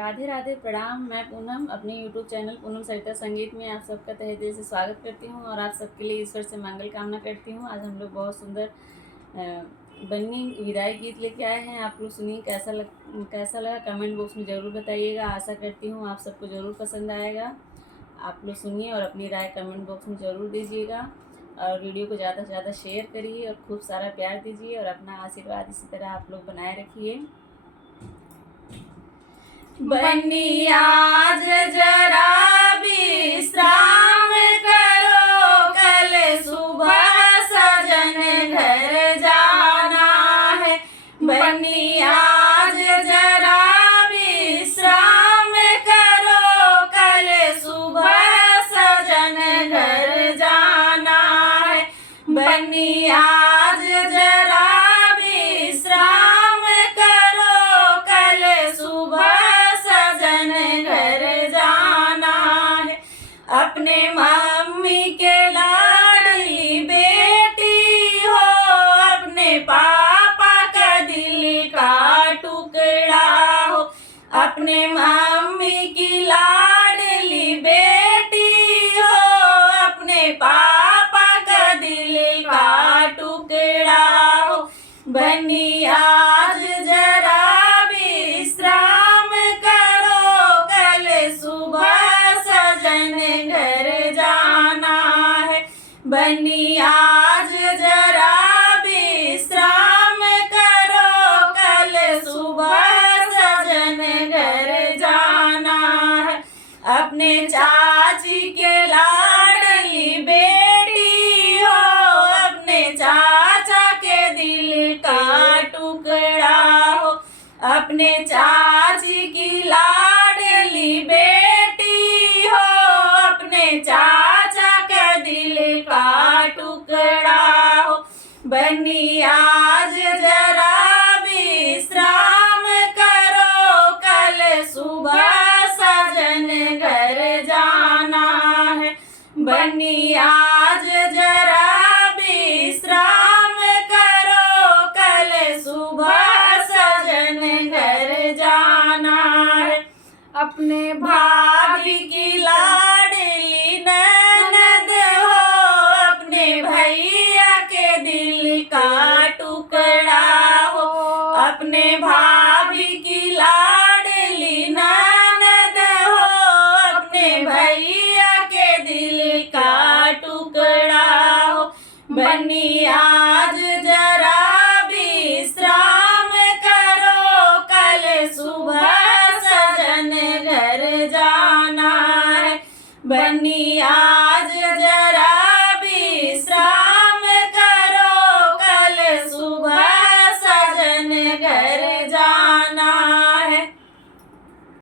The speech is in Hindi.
राधे राधे, प्रणाम। मैं पूनम अपने YouTube चैनल पूनम सरिता संगीत में आप सबका तहे दिल से स्वागत करती हूँ और आप सबके लिए ईश्वर से मंगल कामना करती हूँ। आज हम लोग बहुत सुंदर बन्नी विदाई गीत लेके आए हैं। आप लोग सुनिए, कैसा लगा कमेंट बॉक्स में ज़रूर बताइएगा। आशा करती हूँ आप सबको ज़रूर पसंद आएगा। आप लोग सुनिए और अपनी राय कमेंट बॉक्स में ज़रूर दीजिएगा और वीडियो को ज़्यादा से ज़्यादा शेयर करिए और खूब सारा प्यार दीजिए और अपना आशीर्वाद इसी तरह आप लोग बनाए रखिए। बन्नी आज जरा विश्राम करो, कल सुबह सजन घर जाना है। बन्नी आज जरा विश्राम करो, कल सुबह सजन घर जाना है। बन्नी आज जरा विश्राम करो, कल सुबह घर जाना है। अपने मम्मी के लाडली बेटी हो, अपने पापा का दिल का टुकड़ा हो। अपने मम्मी की लाडली बेटी हो, अपने पापा का दिल का टुकड़ा हो। बन्नी आज जरा विश्राम करो, कल सुबह सजन घर जाना है। बन्नी आज जरा विश्राम करो, कल सुबह सजन घर जाना है। अपने चाची के लाडली बेटी हो, अपने चाचा के दिल का टुकड़ा हो। अपने चाची की लाडली बेटी हो, अपने चाचा का दिल का टुकड़ा हो। बन्नी आज जरा विश्राम करो, कल सुबह सजन घर जाना है। बन्नी आज जरा विश्राम करो, कल सुबह सजन घर जाना है। अपने भाभी की लाडली ननद हो, अपने भैया के दिल का टुकड़ा हो। अपने भाभी की लाडली ननद हो, अपने भैया के दिल का टुकड़ा हो। बन्नी आज जरा विश्राम करो, कल सुबह सजन घर जाना है। बन्नी